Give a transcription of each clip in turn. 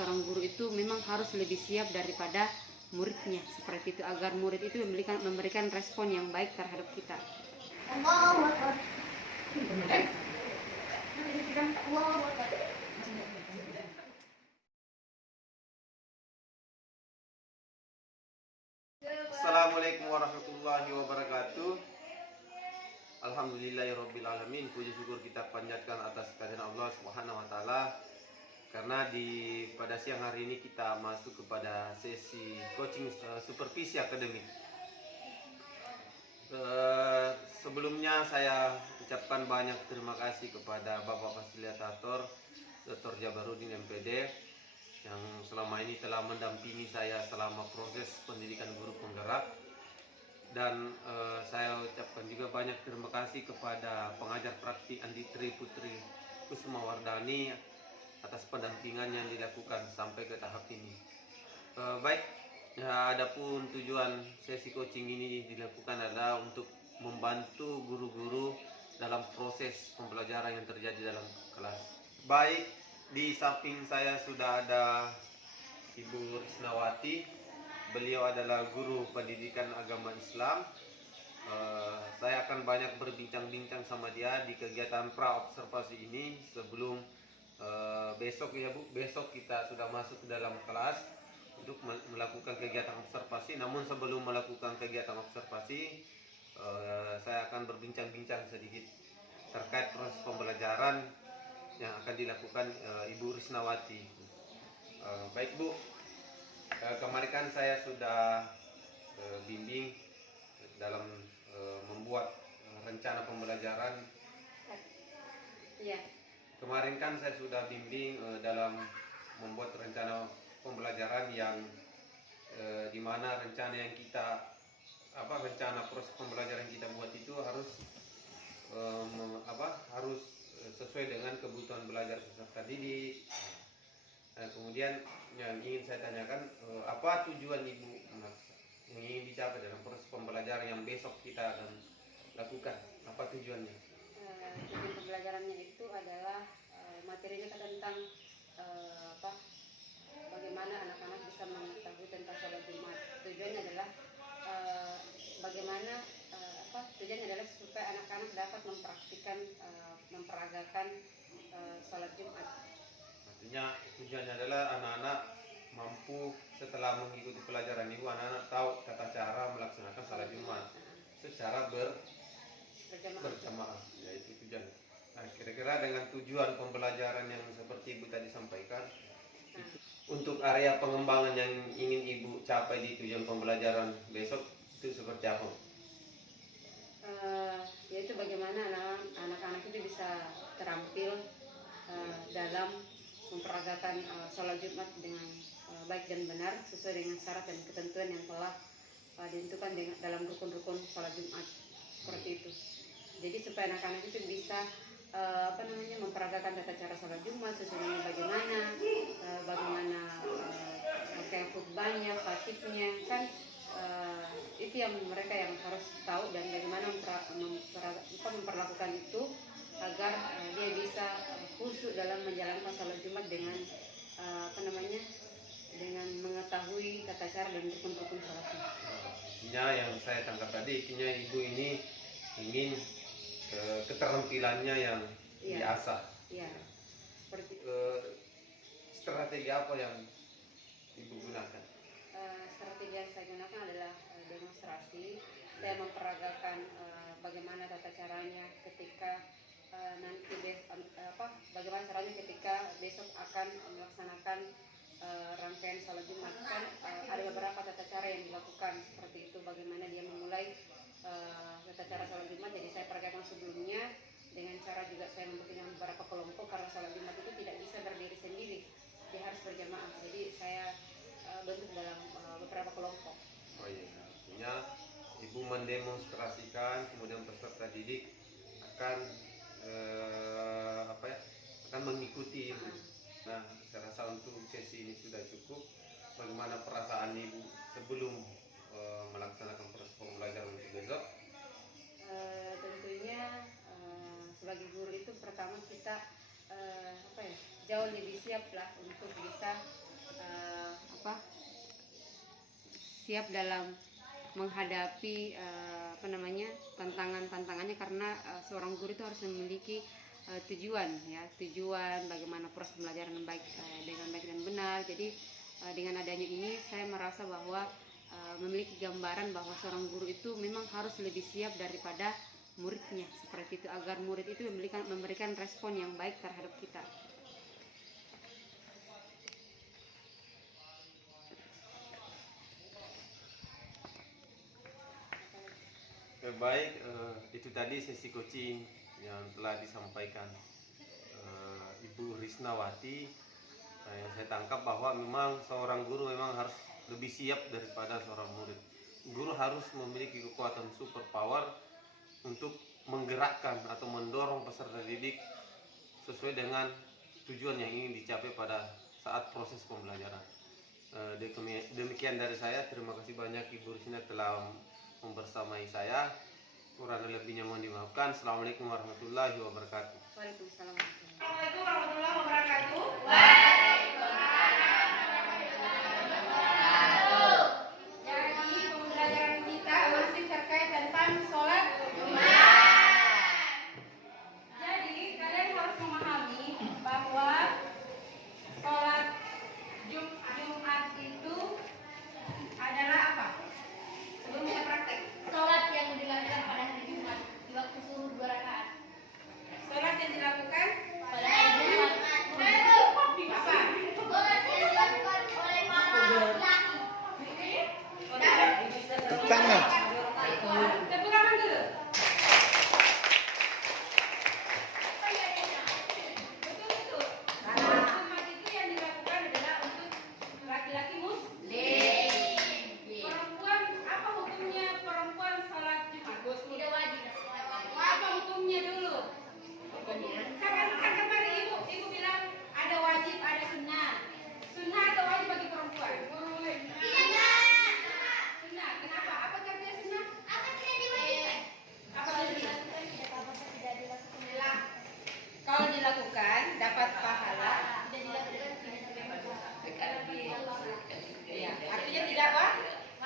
seorang guru itu memang harus lebih siap daripada muridnya, seperti itu, agar murid itu memberikan respon yang baik terhadap kita. Assalamualaikum warahmatullahi wabarakatuh. Alhamdulillahirrabbilalamin. Puji syukur kita panjatkan atas kehadiran Allah Subhanahu wa taala. Karena pada siang hari ini kita masuk kepada sesi coaching supervisi akademik. Sebelumnya saya ucapkan banyak terima kasih kepada Bapak Fasilitator Dr. Jabarudin MPD yang selama ini telah mendampingi saya selama proses pendidikan guru penggerak, dan saya ucapkan juga banyak terima kasih kepada pengajar praktik Andi Tri Putri Kusumawardani atas pendampingan yang dilakukan sampai ke tahap ini. Baik, ya, adapun tujuan sesi coaching ini dilakukan adalah untuk membantu guru-guru dalam proses pembelajaran yang terjadi dalam kelas. Baik, di samping saya sudah ada Ibu Risnawati. Beliau adalah guru pendidikan agama Islam. Saya akan banyak berbincang-bincang sama dia di kegiatan pra-observasi ini sebelum besok ya Bu. Besok kita sudah masuk ke dalam kelas untuk melakukan kegiatan observasi. Namun sebelum melakukan kegiatan observasi, saya akan berbincang-bincang sedikit terkait proses pembelajaran yang akan dilakukan Ibu Risnawati. Baik Bu, kemarin kan saya sudah bimbing dalam membuat rencana pembelajaran. Iya. Kemarin kan saya sudah bimbing dalam membuat rencana pembelajaran yang di mana rencana yang kita rencana proses pembelajaran yang kita buat itu harus harus sesuai dengan kebutuhan belajar peserta didik. Kemudian yang ingin saya tanyakan, apa tujuan Ibu yang ingin dicapai dalam proses pembelajaran yang besok kita akan lakukan? Apa tujuannya? Tujuan pembelajarannya itu adalah materinya tentang bagaimana anak-anak bisa mengetahui tentang sholat Jumat. Tujuannya adalah tujuannya adalah supaya anak-anak dapat mempraktikkan, memperagakan sholat Jumat. Artinya tujuannya adalah anak-anak mampu setelah mengikuti pelajaran itu, anak-anak tahu tata cara melaksanakan sholat Jumat secara berjamaah. Ya, itu tujuan. Nah, kira-kira dengan tujuan pembelajaran yang seperti Ibu tadi sampaikan, untuk area pengembangan yang ingin Ibu capai di tujuan pembelajaran besok itu seperti apa? Yaitu bagaimana anak-anak itu bisa terampil dalam memperagakan sholat Jumat dengan baik dan benar sesuai dengan syarat dan ketentuan yang telah ditentukan dalam rukun-rukun sholat Jumat, seperti itu. Jadi supaya anak-anak itu bisa memperagakan tata cara sholat Jumat sesuai dengan bagaimana kayak khutbahnya, khatibnya kan, itu yang mereka yang harus tahu, dan bagaimana memperlakukan itu agar dia bisa khusyuk dalam menjalankan sholat Jumat dengan dengan mengetahui tata cara dan rukun-rukun sholatnya. Intinya yang saya tangkap tadi, intinya Ibu ini ingin keterampilannya yang diasah. Iya. Seperti strategi apa yang Ibu gunakan? Strategi yang saya gunakan adalah demonstrasi. Saya memperagakan bagaimana tata caranya ketika bagaimana caranya ketika besok akan melaksanakan rangkaian sholat Jumat. Kan ada beberapa tata cara yang dilakukan, seperti itu, bagaimana dia memulai tata cara sholat Jumat. Jadi saya peragakan sebelumnya dengan cara juga saya membuat beberapa kelompok, karena sholat Jumat itu tidak bisa berdiri sendiri, dia harus berjamaah. Jadi saya bentuk dalam beberapa kelompok. Oh iya, artinya Ibu mendemonstrasikan, kemudian peserta didik akan akan mengikuti Ibu. Nah, saya rasa untuk sesi ini sudah cukup. Bagaimana perasaan Ibu sebelum melaksanakan proses pembelajaran untuk besok? Tentunya sebagai guru itu pertama kita jauh lebih siap lah untuk bisa siap dalam menghadapi tantangannya, karena seorang guru itu harus memiliki tujuan bagaimana proses pembelajaran dengan baik dan benar. Jadi dengan adanya ini saya merasa bahwa memiliki gambaran bahwa seorang guru itu memang harus lebih siap daripada muridnya, seperti itu, agar murid itu memberikan respon yang baik terhadap kita. Baik, itu tadi sesi coaching yang telah disampaikan Ibu Risnawati. Yang saya tangkap bahwa memang seorang guru memang harus lebih siap daripada seorang murid. Guru harus memiliki kekuatan super power untuk menggerakkan atau mendorong peserta didik sesuai dengan tujuan yang ingin dicapai pada saat proses pembelajaran. Demikian dari saya. Terima kasih banyak Ibu Risna telah membersamai saya. Kurang lebihnya mohon dimaafkan. Assalamualaikum warahmatullahi wabarakatuh. Waalaikumsalam. Assalamualaikum warahmatullahi wabarakatuh. Jadi pembelajaran kita masih terkait tentang sholat Jumat. Jadi kalian harus memahami bahwa sholat Jumat itu adalah apa? Sebelum kita praktek. Sholat yang dilakukan pada hari Jumat di waktu subuh 2 rakaat. Sholat yang dilakukan Pada hari Jumat. apa? Sholat yang dilakukan oleh para laki-laki. Tepuk tangan dulu. Betul. Jumat itu yang dilakukan adalah untuk laki-laki muslim. Perempuan, apa hukumnya perempuan sholat Jumat? Tidak wajib. Apa hukumnya dulu? Kan kemarin ibu bilang ada wajib, ada sunnah. Sunnah atau wajib bagi perempuan? Sunnah. Kenapa? Apa artinya sunnah? Apa tidak diwajibkan? Apa artinya? Tidak dilakukan. Kalau dilakukan dapat pahala. Tidak dilakukan tidak dilakukan. Ya, artinya tidak apa?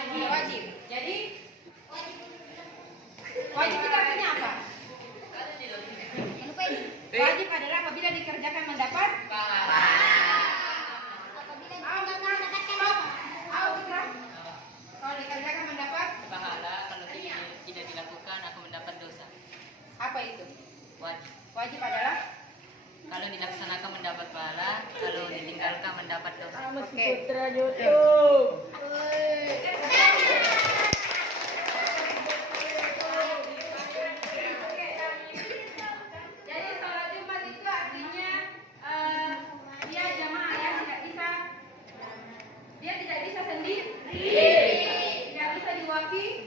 Wajib. Jadi wajib itu artinya apa? Wajib adalah apabila dikerjakan mendapat pahala. Apabila mendapatkan apa? Kalau dikerjakan mendapat pahala, kalau tidak dilakukan aku mendapat dosa. apa itu? Wajib. Wajib adalah Kalau dilaksanakan mendapat pahala, kalau ditinggalkan mendapat dosa. oke. Jadi sholat Jumat itu artinya dia jamaah ya, dia tidak bisa sendiri, tidak bisa diwakili.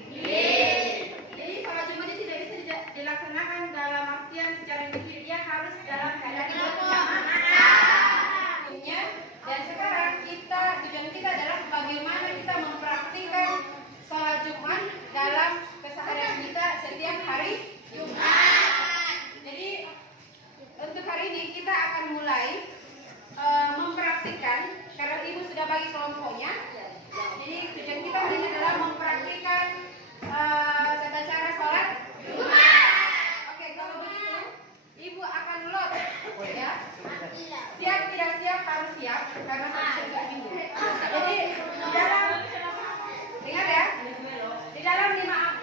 Jadi sholat Jumat itu tidak bisa dilaksanakan dalam artian secara individu, dia harus dalam keadaan berjamaah. Dan sekarang tujuan kita adalah bagaimana kita mempraktikkan sholat Jumat dalam keseharian kita setiap hari Jumat. Jadi untuk hari ini kita akan mulai mempraktikkan, karena ibu sudah bagi kelompoknya. Jadi tujuan kita hari ini adalah mempraktikkan tata cara sholat Jumat. Oke, kalau begitu ibu akan load ya. Siap tidak siap harus siap karena saya sudah minggu. Jadi di dalam ingat ya, di dalam lima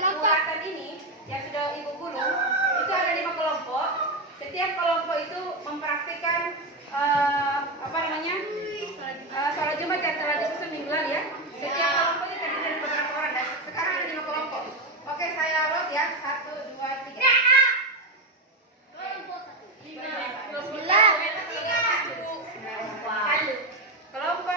bulatan ini yang sudah ibu gulung itu ada 5 kelompok. Setiap kelompok itu mempraktikkan sholat Jumat yang telah disusun minggu lalu ya. Setiap kelompok itu terdiri dari beberapa orang. Dan sekarang ada 5 kelompok. Oke, saya load ya. 1, 2, 3. Kelompok 1.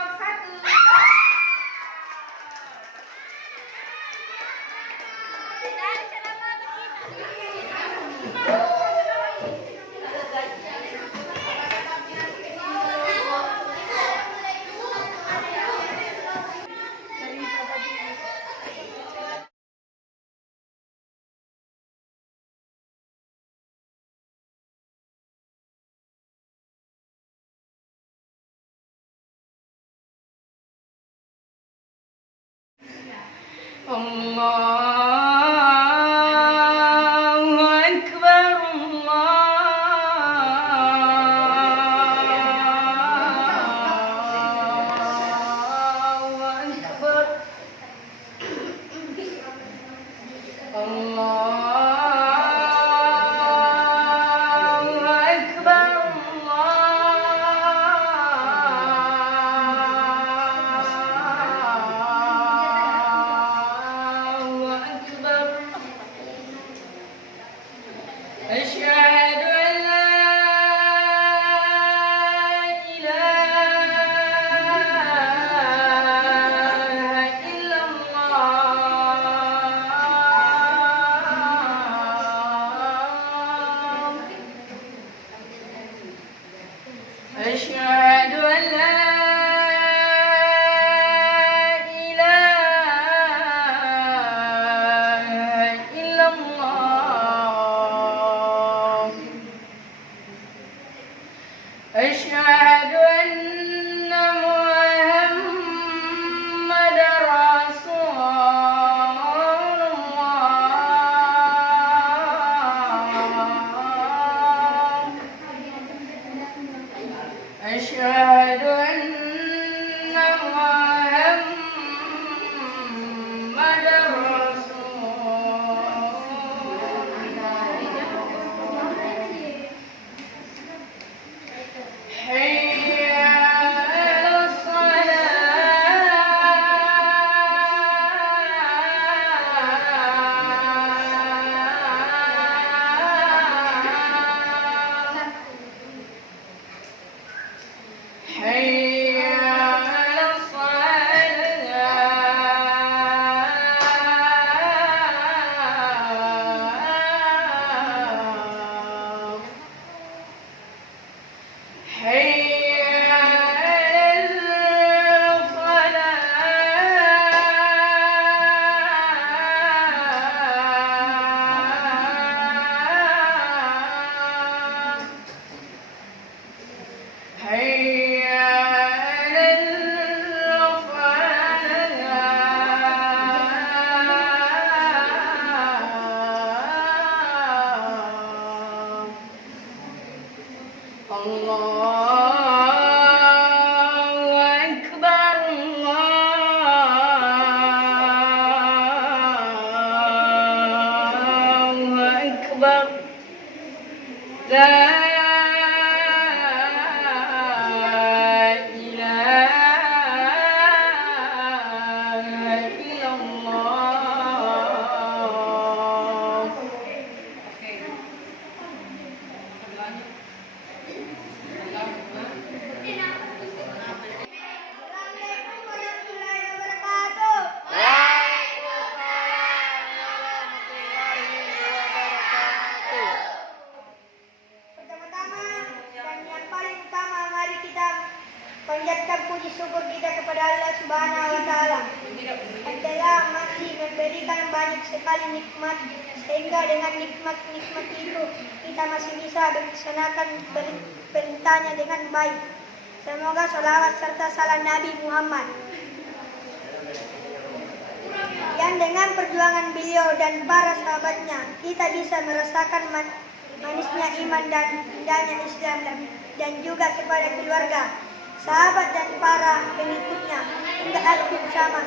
Pertama-tama dan yang paling utama, mari kita panjatkan puji syukur kita kepada Allah Subhanahu wa Ta'ala. Allah masih memberikan banyak sekali nikmat, sehingga dengan nikmat-nikmat itu kita masih bisa melaksanakan perintahnya dengan baik. Semoga sholawat serta salam Nabi Muhammad yang dengan perjuangan beliau dan para sahabatnya kita bisa merasakan manisnya iman dan indahnya Islam, dan juga kepada keluarga, sahabat dan para pengikutnya hingga akhir zaman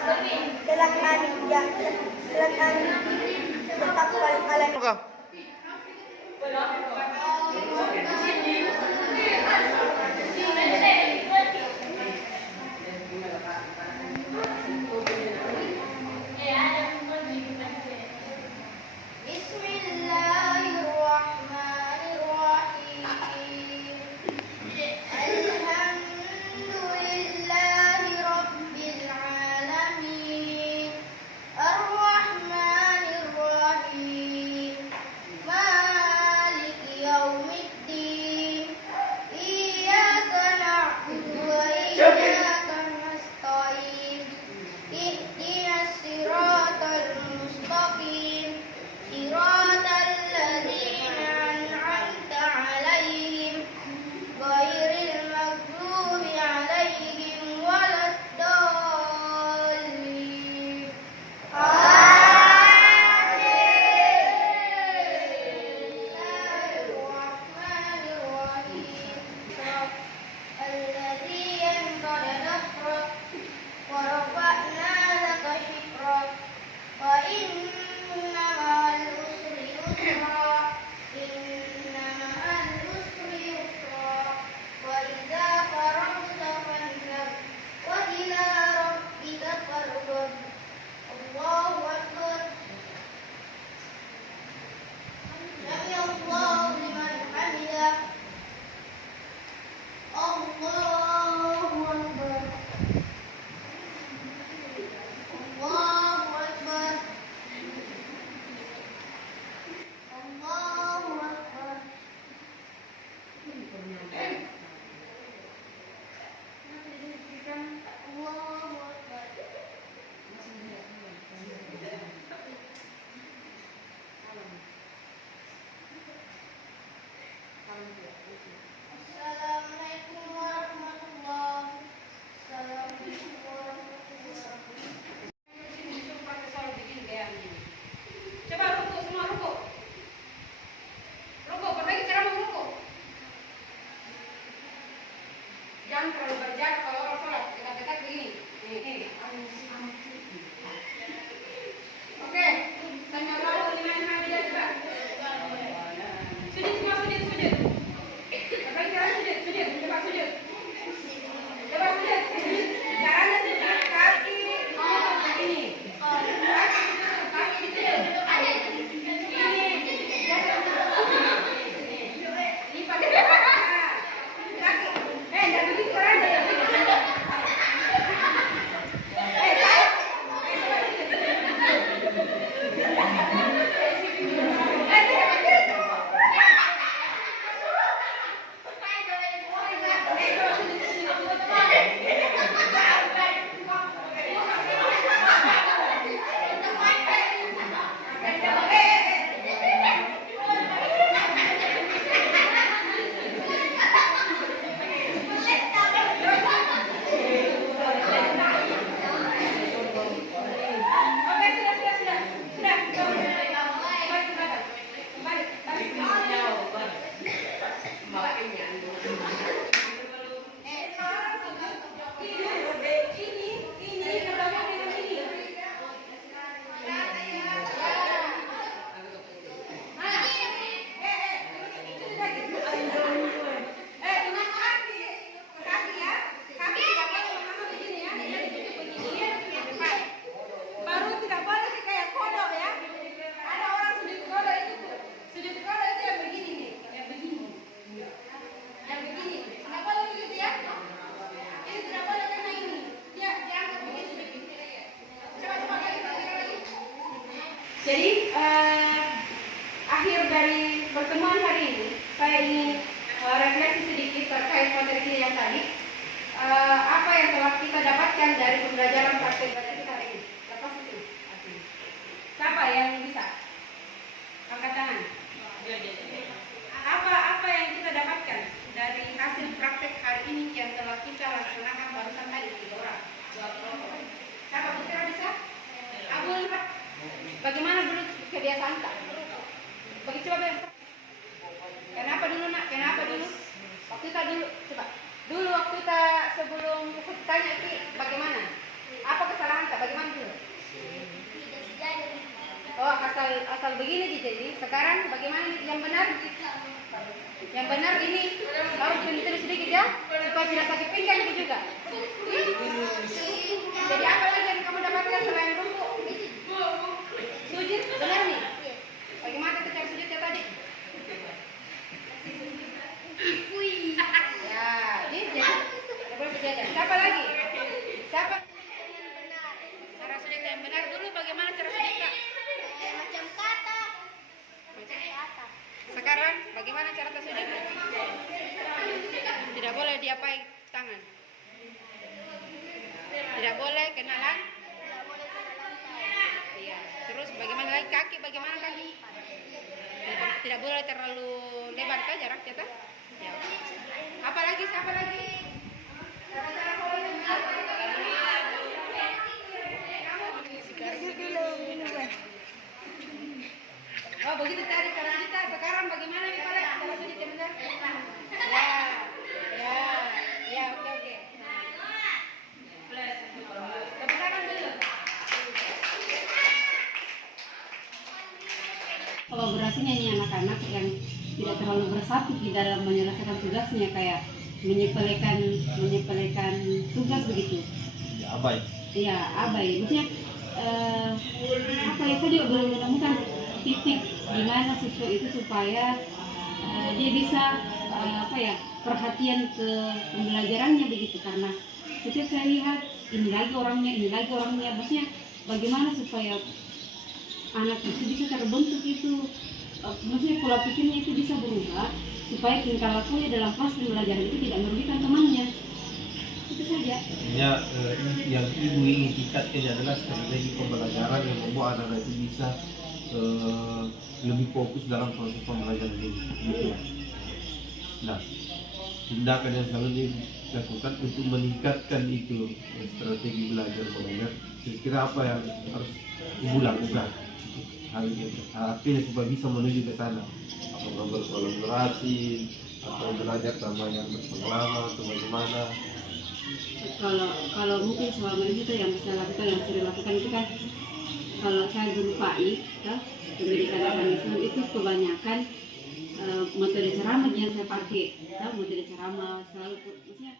telah amin tetap paling alam. jangan terlalu berjarak kalau orang sholat. Dekat-dekat begini. Nih. Oke, tanya lalu dengan hadiah juga. Sujud semua, sujud. Apa yang sujud? Coba sujud. Caranya sujud kaki ini. Kaki sujud. Ini pakai kaki. Jangan begitu caranya. Jadi akhir dari pertemuan hari ini saya ingin refleksi sedikit terkait materi yang tadi. Apa yang telah kita dapatkan dari pembelajaran praktek baca kita hari ini? Lepas itu. Siapa yang bisa? Angkat tangan. Apa yang kita dapatkan dari hasil praktek hari ini yang telah kita laksanakan barusan tadi 3 orang? Siapa kira bisa? Abul, bagaimana dulu kebiasaan tak? Bagi coba. Kenapa dulu nak? Kenapa dulu? Waktu kita dulu, coba. Dulu waktu kita sebelum tanya itu bagaimana? Apa kesalahan tak? Bagaimana dulu? Oh, asal begini jadi. Sekarang bagaimana yang benar? Yang benar ini harus pintar sedikit ya, supaya tidak sakit pinggang itu juga. Jadi apa lagi yang kamu dapatkan selain ruku? Sujud, benar nih? Bagaimana kita cara sujudnya tadi? Ya, ini jadi boleh belajar. Siapa lagi? Siapa? Cara sujud yang benar dulu bagaimana cara sujudnya? Macam kata. Sekarang bagaimana cara tersujud? Tidak boleh diapai tangan. Tidak boleh kenalan. Iya. Terus bagaimana lagi kaki? Bagaimana kaki? Tidak boleh terlalu lebar kan jaraknya tak? Ya. Apa lagi? Siapa lagi? Oh begitu tadi cara kita. Sekarang bagaimana nih Pak? Cara sujud yang benar? Ya, oke. Kebenaran dulu. Kolaborasinya ini anak-anak yang tidak terlalu bersatu di dalam menyelesaikan tugasnya, kayak menyepelekan tugas begitu. Ya, abai. Iya, abai. Maksudnya apa ya, saya juga belum menemukan titik di mana siswa itu supaya dia bisa perhatian ke pembelajarannya begitu, karena setiap saya lihat ini lagi orangnya, maksudnya bagaimana supaya anak itu bisa terbentuk itu, maksudnya pola pikirnya itu bisa berubah supaya tingkah lakunya dalam proses pembelajaran itu tidak merugikan temannya. Itu saja. Artinya yang ibu ingin tingkatkan adalah strategi pembelajaran yang membuat anak itu bisa lebih fokus dalam proses pembelajaran ini. Gitu. Nah, tindakan yang selalu dilakukan untuk meningkatkan itu strategi belajar mengajar. Kira-kira apa yang harus ibu lakukan? Artinya supaya bisa menuju ke sana. Apakah berkolaborasi atau belajar sama yang berpengalaman atau bagaimana? Kalau mungkin selama ini tuh yang saya lakukan, yang sering lakukan itu kan, kalau saya jumpai pendidikan agama Islam itu kebanyakan metode ceramah yang saya pakai, metode ceramah selalu, maksudnya